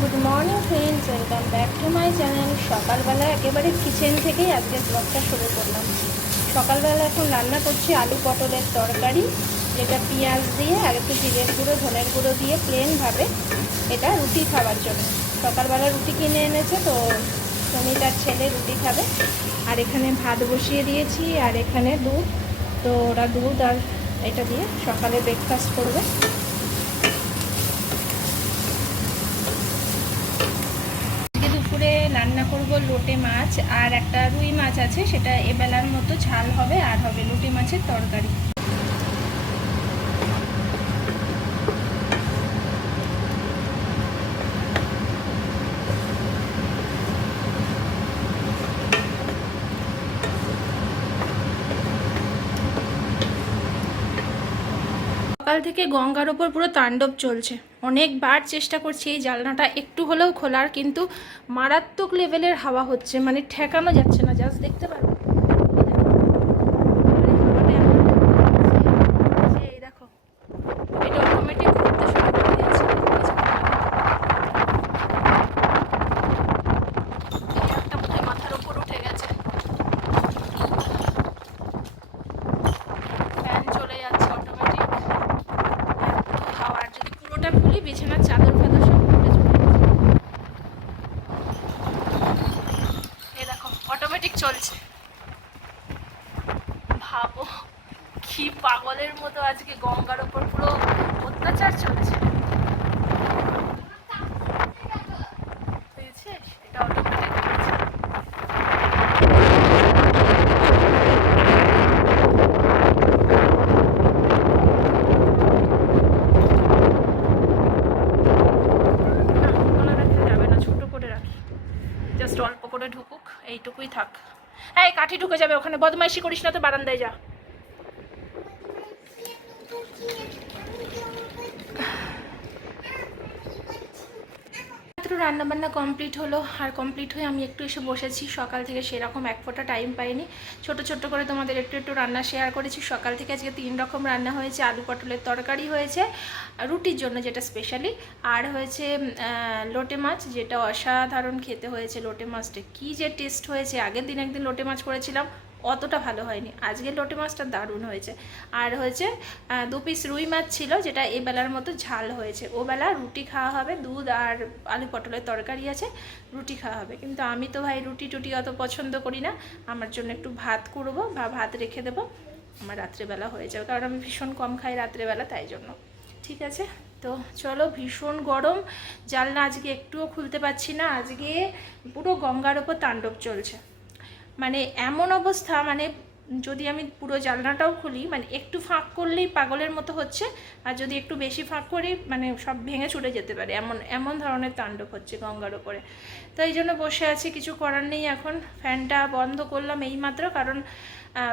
Good morning friends, welcome back to my channel. সকালবেলা একেবারে kitchen থেকেই আজকের ব্লগটা শুরু করলাম। সকালবেলা এখন রান্না করছি আলু পটলের তরকারি, যেটা পেঁয়াজ দিয়ে আর একটু জিরের গুঁড়ো ধনের গুঁড়ো দিয়ে প্লেনভাবে, এটা রুটি খাওয়ার জন্য। সকালবেলা রুটি কিনে এনেছে তো তুমি তার ছেলে রুটি খাবে। আর এখানে ভাত বসিয়ে দিয়েছি, আর এখানে দুধ, তো ওরা দুধ আর এটা দিয়ে সকালে ব্রেকফাস্ট করবে। রান্না করব লোটে মাছ, আর একটা রুই মাছ আছে, সেটা এবেলার মতো ঝাল হবে, আর হবে লোটে মাছের তরকারি। সকাল থেকে গঙ্গার ওপর পুরো তাণ্ডব চলছে। অনেকবার চেষ্টা করছি এই জানলাটা একটু হলেও খোলার, কিন্তু মারাত্মক লেভেলের হাওয়া হচ্ছে, মানে ঠেকানো যাচ্ছে না। জাস্ট দেখতে পারো, এই দেখো, এটা অটোমেটিক ঘুরতে শুরু করে দিয়েছে। একটা বোধহয় মাথার ওপর উঠে গেছে, ফ্যান চলে যাচ্ছে অটোমেটিক। হাওয়ার যদি পুরোটা খুলি, বিছানার চাদর ফাদর সব উঠে চলে যাচ্ছে। এই দেখো অটোমেটিক চলছে। ভাবো কি পাগলের মতো আজকে গঙ্গার ওপর পুরো অত্যাচার চলছে। এটা অটোমেটিক হয়েছে। ছোট করে রাখি, জাস্ট অল্প করে ঢুকুক, এইটুকুই থাক। এই কাঠি ঢুকে যাবে ওখানে, বদমাইশি করিস না তো, বারান্দায় যা। রান্নাবান্না কমপ্লিট হলো, আর কমপ্লিট হয়ে আমি একটু এসে বসেছি। সকাল থেকে সেরকম এক ফোঁটা টাইম পাইনি, ছোট ছোট করে তোমাদের একটু একটু রান্না শেয়ার করেছি। সকাল থেকে আজকে 3 রকম রান্না হয়েছে। আলু পটলের তরকারি হয়েছে রুটির জন্য, যেটা স্পেশালি, আর হয়েছে লোটে মাছ, যেটা অসাধারণ খেতে হয়েছে। লোটে মাছটা কী যে টেস্ট হয়েছে! আগের দিন একদিন লোটে মাছ করেছিলাম, অতটা ভালো হয়নি। আজকে লোটে মাছটা দারুণ হয়েছে। আর হয়েছে 2 পিস রুই মাছ ছিল, যেটা এবেলার মতো ঝাল হয়েছে। ওবেলা রুটি খাওয়া হবে, দুধ আর আলু পটলের তরকারি আছে, রুটি খাওয়া হবে। কিন্তু আমি তো ভাই রুটি টুটি অত পছন্দ করি না, আমার জন্য একটু ভাত করবো বা ভাত রেখে দেবো, আমার রাত্রেবেলা হয়ে যাবে, কারণ আমি ভীষণ কম খাই রাত্রেবেলা, তাই জন্য। ঠিক আছে, তো চলো। ভীষণ গরম, জানলা আজকে একটুও খুলতে পারছি না। আজকে পুরো গঙ্গার ওপর তাণ্ডব চলছে, মানে এমন অবস্থা, মানে যদি আমি পুরো জানলাটাও খুলি, মানে একটু ফাঁক করলেই পাগলের মতো হচ্ছে, আর যদি একটু বেশি ফাঁক করি, মানে সব ভেঙে ছুটে যেতে পারে, এমন এমন ধরনের তাণ্ডব হচ্ছে গঙ্গার ওপরে। তো এই জন্য বসে আছি, কিছু করার নেই। এখন ফ্যানটা বন্ধ করলাম এইমাত্র, কারণ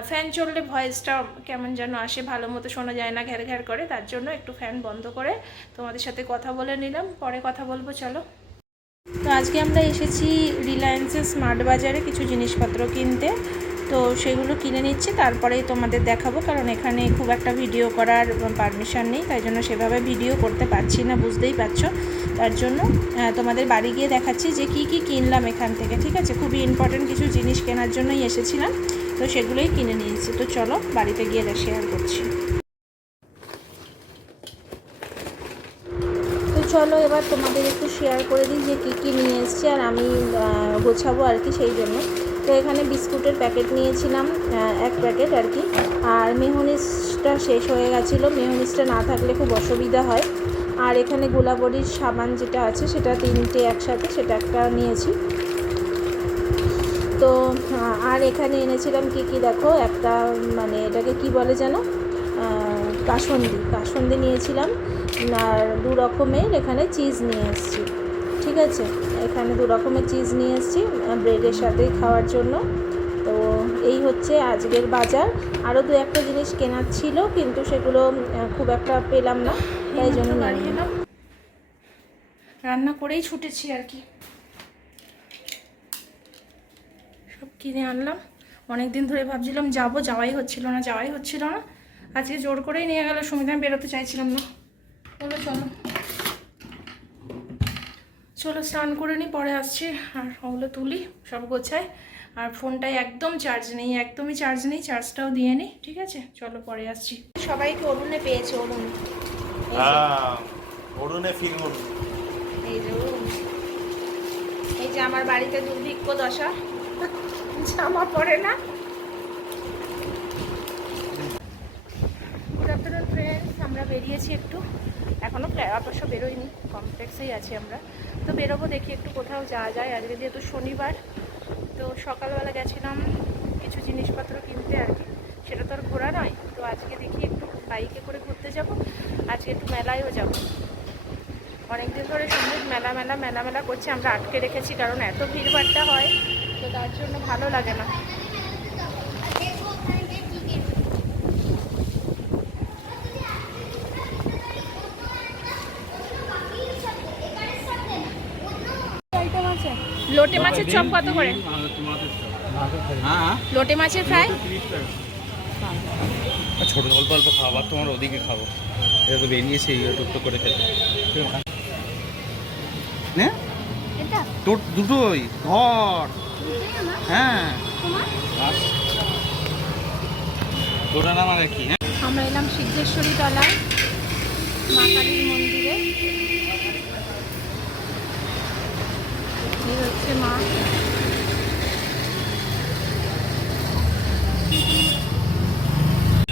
ফ্যান চললে ভয়েসটা কেমন যেন আসে, ভালো মতো শোনা যায় না, ঘ্যার ঘ্যার করে। তার জন্য একটু ফ্যান বন্ধ করে তোমাদের সাথে কথা বলে নিলাম, পরে কথা বলবো, চলো। তো আজকে আমরা এসেছি রিলায়েন্সের স্মার্ট বাজারে কিছু জিনিসপত্র কিনতে, তো সেগুলো কিনে নিচ্ছি, তারপরেই তোমাদের দেখাবো, কারণ এখানে খুব একটা ভিডিও করার পারমিশন নেই, তাই জন্য সেভাবে ভিডিও করতে পারছি না, বুঝতেই পারছো। তার জন্য তোমাদের বাড়ি গিয়ে দেখাচ্ছি যে কি কি কিনলাম এখান থেকে। ঠিক আছে, খুবই ইম্পর্টেন্ট কিছু জিনিস কেনার জন্যই এসেছিলাম, তো সেগুলোই কিনে নিয়েছি। তো চলো বাড়িতে গিয়ে শেয়ার করছি। চলো এবার তোমাদের একটু শেয়ার করে দিই যে কী কী নিয়ে এসেছি, আর আমি গোছাবো আর কি, সেই জন্য। তো এখানে বিস্কুটের প্যাকেট নিয়েছিলাম 1 প্যাকেট আর কি, আর মেয়োনিজটা শেষ হয়ে গেছিলো, মেয়োনিজটা না থাকলে খুব অসুবিধা হয়। আর এখানে গোলাবরির সাবান যেটা আছে, সেটা 3টে একসাথে, সেটা একটা নিয়েছি। তো আর এখানে এনেছিলাম কি কি দেখো, একটা মানে এটাকে কি বলে যেন, কাসুন্দি নিয়েছিলাম, আর 2 রকমের এখানে চিজ নিয়ে এসেছি। ঠিক আছে, এখানে 2 রকমের চিজ নিয়ে এসেছি ব্রেডের সাথে খাওয়ার জন্য। তো এই হচ্ছে আজকের বাজার। আরও 2-1টা জিনিস কেনার ছিল, কিন্তু সেগুলো খুব একটা পেলাম না, তাই জন্য নিয়ে এলাম। রান্না করেই ছুটেছি আর কি, সব কিনে আনলাম। অনেক দিন ধরে ভাবছিলাম যাওয়াই হচ্ছিল না। আজকে জোর করেই নিয়ে গেল সুমিত, আমি বেরোতে চাইছিলাম না। চলো চলো স্নান করে নিই, পরে আসছি। আর ওগুলো তুলি, সব গোছাই। আর ফোনটায় একদম চার্জ নেই, একদমই চার্জ নেই, চার্জটাও দিয়ে নিই, ঠিক আছে? চলো পরে আসছি। সবাইকে অরুণে পেয়েছে, অরুণ। অরুণে ফিল করুন। এই যে অরুণ, এই যে আমার বাড়িতে দুর্ভিক্ষ দশা, জামা পরে না। গুড আফটারনুন ফ্রেন্ডস, আমরা বেরিয়েছি একটু, এখনও অবশ্য বেরোইনি, কমপ্লেক্সেই আছি আমরা। তো বেরোবো, দেখি একটু কোথাও যাওয়া যায়। আজকে যেহেতু শনিবার, তো সকালবেলা গেছিলাম কিছু জিনিসপত্র কিনতে আর কি, সেটা তো আর ঘোরা নয়। তো আজকে দেখি একটু বাইকে করে ঘুরতে যাব, আজকে একটু মেলায়ও যাব। অনেকদিন ধরে সুন্দর মেলা মেলা মেলা মেলা করছে, আমরা আটকে রেখেছি, কারণ এত ভিড়ভাড়টা হয়, তো তার জন্য ভালো লাগে না। লোটে মাছের চপ কত করে? লোটে মাছের ফ্রাই ছোট অল্প অল্প খাবার, তোমার ওদিকে খাবো, এটা তো বেরিয়েছে টুকটুক করে খেতে। তোর দুটোই ধর। হ্যাঁ তোরা নাম আর কি। হ্যাঁ আমরা এলাম সিদ্ধেশ্বরী তলায় মা কালীর মন্দিরে। এই হচ্ছে মা।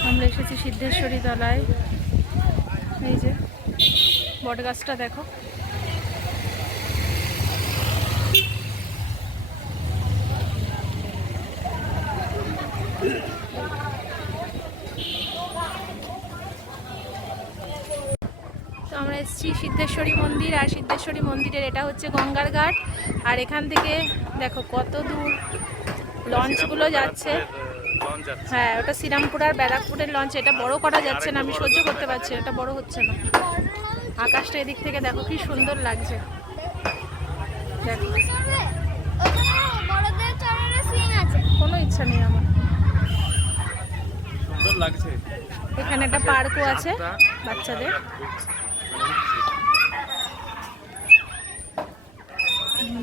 আমরা এসেছি সিদ্ধেশ্বরী তলায়। এই যে বটগাছটা দেখো। তো আমরা এসেছি সিদ্ধেশ্বরী মন্দির, আর সিদ্ধেশ্বরী মন্দিরের এটা হচ্ছে গঙ্গার ঘাট। আর এখান থেকে দেখো কত দূর লঞ্চগুলো যাচ্ছে। হ্যাঁ, ওটা শ্রীরামপুর আর ব্যারাকপুরের লঞ্চ। এটা বড় করা যাচ্ছে না, আমি সহ্য করতে পারছি, এটা বড় হচ্ছে না। আকাশটা এদিক থেকে দেখো কি সুন্দর লাগছে, দেখো। কোনো ইচ্ছা নেই আমার। সুন্দর লাগছে। এখানে একটা পার্কও আছে বাচ্চাদের।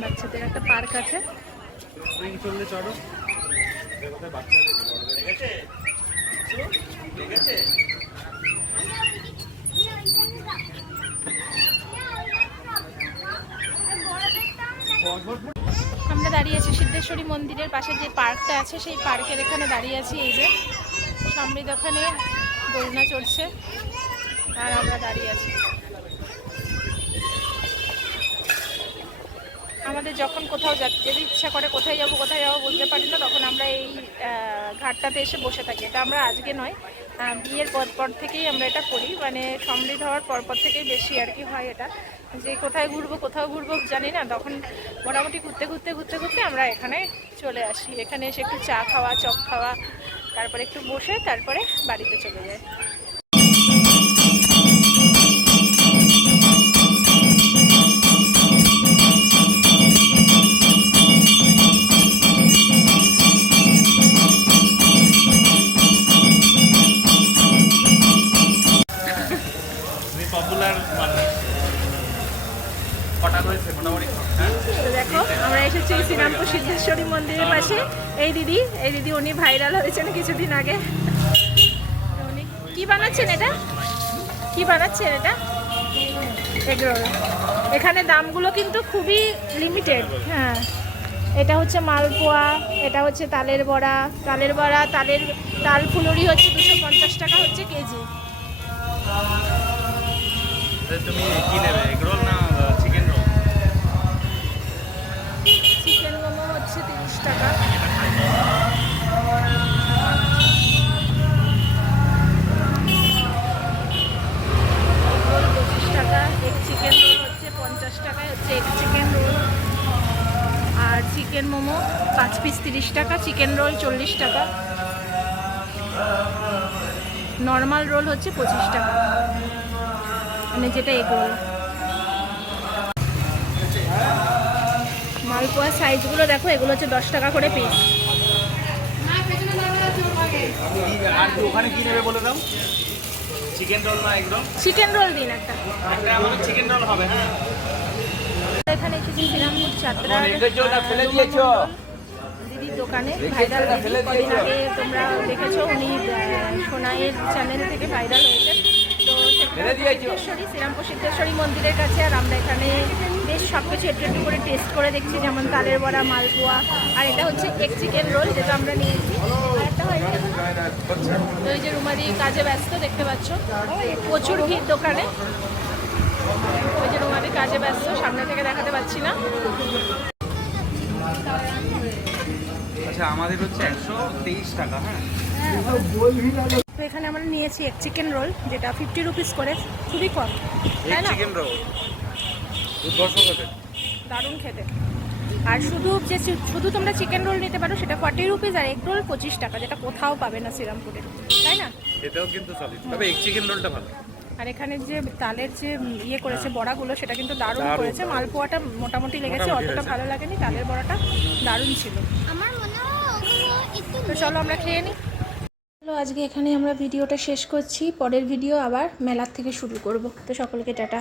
বাচ্চাদের একটা পার্ক আছে। আমরা দাঁড়িয়ে আছি সিদ্ধেশ্বরী মন্দিরের পাশে যে পার্কটা আছে, সেই পার্কের এখানে দাঁড়িয়ে আছি। এই যে সমৃদ্ধ ওখানে দোলনা চড়ছে, আর আমরা দাঁড়িয়ে আছি। আমাদের যখন কোথাও যেতে ইচ্ছা করে, কোথায় যাবো বুঝতে পারি না, তখন আমরা এই ঘাটটাতে এসে বসে থাকি। এটা আমরা আজকে নয়, বিয়ের পর থেকেই আমরা এটা করি, মানে সমৃদ্ধ হওয়ার পর থেকেই বেশি আর কি হয় এটা, যে কোথায় ঘুরবো কোথাও ঘুরবো জানি না, তখন মোটামুটি ঘুরতে ঘুরতে আমরা এখানে চলে আসি। এখানে এসে একটু চা খাওয়া, চপ খাওয়া, তারপরে একটু বসে তারপরে বাড়িতে চলে যাই। দেখো আমরা এসেছি শ্রীরামপুর সিদ্ধেশ্বরী মন্দিরের পাশে। এই দিদি উনি ভাইরাল হয়েছেন কিছুদিন আগে। উনি কি বানাচ্ছেন এটা? এগরোল। এখানে দামগুলো কিন্তু খুবই লিমিটেড। হ্যাঁ, এটা হচ্ছে মালপোয়া, এটা হচ্ছে তালের বড়া, তাল ফুলুরি হচ্ছে 250 টাকা হচ্ছে কেজি। তুমি কি নেবে, এগরোল না চিকেন রোল? চিকেন মোমো হচ্ছে 30 টাকা। রোল 25 টাকা। এক চিকেন রোল হচ্ছে 50 টাকায় হচ্ছে এক চিকেন রোল। আর চিকেন মোমো 5 পিস 30 টাকা, চিকেন রোল 40 টাকা, নর্মাল রোল হচ্ছে 25 টাকা, মানে যেটা এগ রোল। মালপোয়া সাইজগুলো দেখো, এগুলো হচ্ছে 10 টাকা করে পিস। আর ওখানে কি নেবে বলে দাও। চিকেন রোল না এগ রোল? চিকেন রোল দিন একটা। আমাদের চিকেন রোল হবে। হ্যাঁ, এখানে এসেছি শ্রীরামপুর যাত্রার দিদির দোকানে ভাইরাল দিদি। কদিন আগে তোমরা দেখেছো উনি সোনাইয়ের চ্যানেল থেকে ভাইরাল হয়েছে। তো সিদ্ধেশ্বরী, শ্রীরামপুর সিদ্ধেশ্বরী মন্দিরের কাছে। আর আমরা এখানে বেশ সব কিছু একটু একটু করে টেস্ট করে দেখছি, যেমন তালের বড়া, মালপোয়া, আর এটা হচ্ছে এগ চিকেন রোল যেটা আমরা নিয়েছি। আর একটা হয়েছে তো এই যে রুমাদি কাজে ব্যস্ত, দেখতে পাচ্ছ প্রচুর ভিড় দোকানে। ওই যে রুমাদি কাজে ব্যস্ত, সামনে থেকে দেখাতে পাচ্ছি না। আচ্ছা আমাদের হচ্ছে 123 টাকা। হ্যাঁ তো এখানে আমরা নিয়েছি এক চিকেন রোল, যেটা 50 রুপিস করে, খুবই কম, তাই না? চিকেন রোল দুর্ধর্ষ খেতে, দারুণ খেতে। আর শুধু তোমরা চিকেন রোল নিতে পারো, সেটা 40 রুপিস, আর এগ রোল 25 টাকা, যেটা কোথাও পাবে না শ্রীরামপুরে, তাই না? এটাও কিন্তু সলিড, তবে এগ চিকেন রোলটা ভালো। আর এখানে যে তালের যে ইয়ে করেছে বড়াগুলো, সেটা কিন্তু দারুণ করেছে। মালপোয়াটা মোটামুটি লেগেছে, অতটা ভালো লাগেনি। তালের বড়াটা দারুণ ছিল। আমার মনে হয় ওগুলো একটু তো চলো আমরা খেয়ে নিই। চলো আজকে এখানে আমরা ভিডিওটা শেষ করছি, পরের ভিডিও আবার মেলার থেকে শুরু করব। তো সকলকে টাটা।